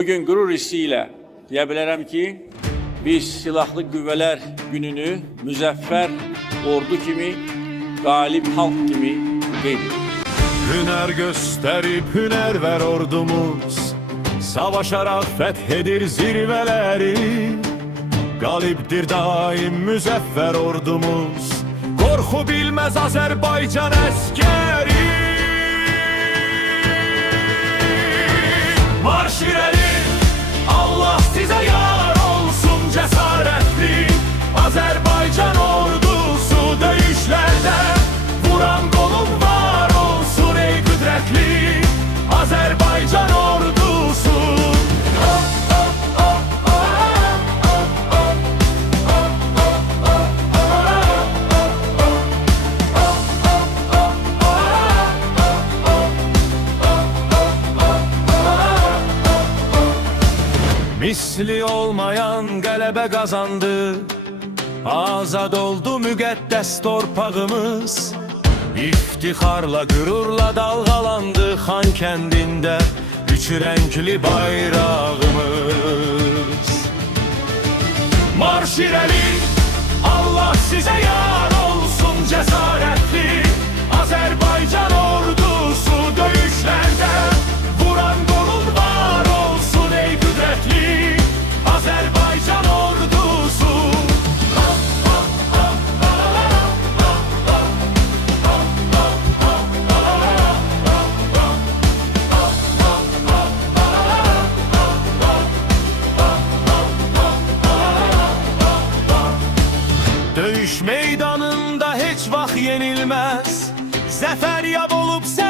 Bugün qürur hissi ilə deyə bilərəm ki, biz Silahlı Qüvvələr gününü müzəffər ordu kimi, qalib halk kimi qeyd edirik. Hüner gösterip hüner ver ordumuz, savaşarak fethedir zirveleri. Galiptir daim müzeffer ordumuz, korku bilmez Azerbaycan askeri. Marş ileri, Allah size yar olsun cesaretli. Azerbaycan ordusu dövüşlerde, vuran kolun var olsun ey kudretli. Azerbaycan ordusu. Misli olmayan galebe kazandı, azad oldu müqəddəs torpağımız. İftiharla, gürurla dalgalandı Han kendinde üç renkli bayrağımız. Marş ileri, Allah size yar olsun cesaretli. Azerbaycan ordusu dövüşlerde, vuran kolun var olsun ey kudretli. Azerbaycan ordusu. Dövüş meydanında hiç vaxt yenilmez, zəfər yab olub sən